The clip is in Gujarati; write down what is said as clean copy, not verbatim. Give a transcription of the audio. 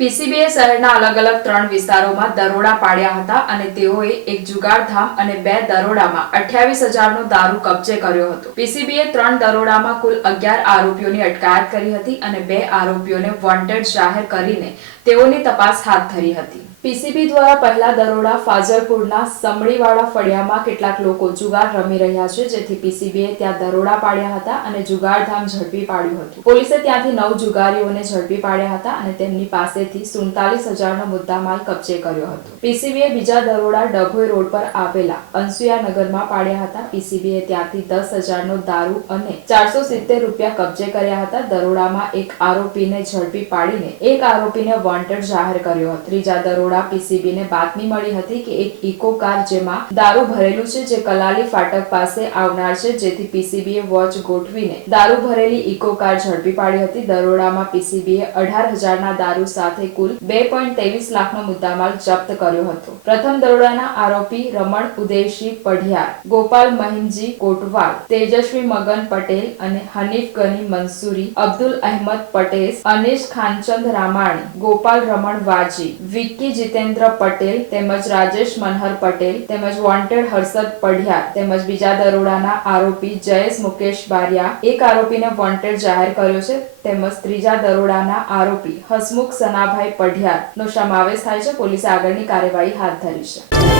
પીસીબીએ શહેરના અલગ અલગ 3 વિસ્તારોમાં દરોડા પાડ્યા હતા અને તેઓએ એક જુગારધામ અને 2 દરોડામાં 28,000નો દારૂ કબજે કર્યો હતો. પીસીબીએ 3 દરોડામાં કુલ 11 આરોપીઓની અટકાયત કરી હતી અને 2 આરોપીઓને વોન્ટેડ જાહેર કરીને તેઓની તપાસ હાથ ધરી હતી. પીસીબી દ્વારા પહેલા દરોડા ફાજલપુરના સમડીવાડા ફળિયામાં કેટલાક લોકો જુગાર રમી રહ્યા છે, જેથી પીસીબીએ ત્યાં દરોડા પાડ્યા હતા અને જુગારધામ ઝડપી પાડ્યું હતું. પોલીસે ત્યાંથી 9 જુગારીઓને ઝડપી પાડ્યા હતા અને તેમની પાસેથી 47,000નો મુદ્દામાલ કબજે કર્યો હતો. પીસીબીએ બીજા દરોડા ડભોઈ રોડ પર આવેલા અનસુયાનગરમાં પાડ્યા હતા. પીસીબીએ ત્યાંથી 10,000નો દારૂ અને 470 રૂપિયા કબજે કર્યા હતા. દરોડામાં એક આરોપીને ઝડપી પાડીને એક આરોપીને વોન્ટેડ જાહેર કર્યો હતો. ત્રીજા દરોડા પીસીબીને બાતમી મળી હતી કે એક ઇકો કાર જેમાં દારૂ ભરેલું છે જે કલાલી ફાટક પાસે આવનાર છે, જેથી પીસીબીએ વોચ ગોઠવીને દારૂ ભરેલી ઇકો કાર ઝડપી પાડી હતી. દરોડામાં પીસીબીએ 18,000ના દારૂ સાથે કુલ 2.23 લાખનો મુદ્દામાલ જપ્ત કર્યો હતો. પ્રથમ દરોડાના આરોપી રમણ ઉદયસિંહ પઢિયાર, ગોપાલ મહિમજી કોટવાલ, તેજસ્વી મગન પટેલ અને હનીફ ગની મંસૂરી, અબ્દુલ અહેમદ પટેલ, અનીશ ખાનચંદ રામાણી, ગોપાલ રમણ વાજી, વિક્કી જીતેન્દ્ર પટેલ તેમજ રાજેશ મનહર પટેલ તેમજ વોન્ટેડ હર્ષદ પઢિયાર તેમજ બીજા દરોડાના આરોપી જયેશ મુકેશ બારિયા, એક આરોપીને વોન્ટેડ જાહેર કર્યો છે તેમજ ત્રીજા દરોડાના આરોપી હસમુખ સનાભાઈ પઢિયાર નો સમાવેશ થાય છે. પોલીસે આગળની કાર્યવાહી હાથ ધરી છે.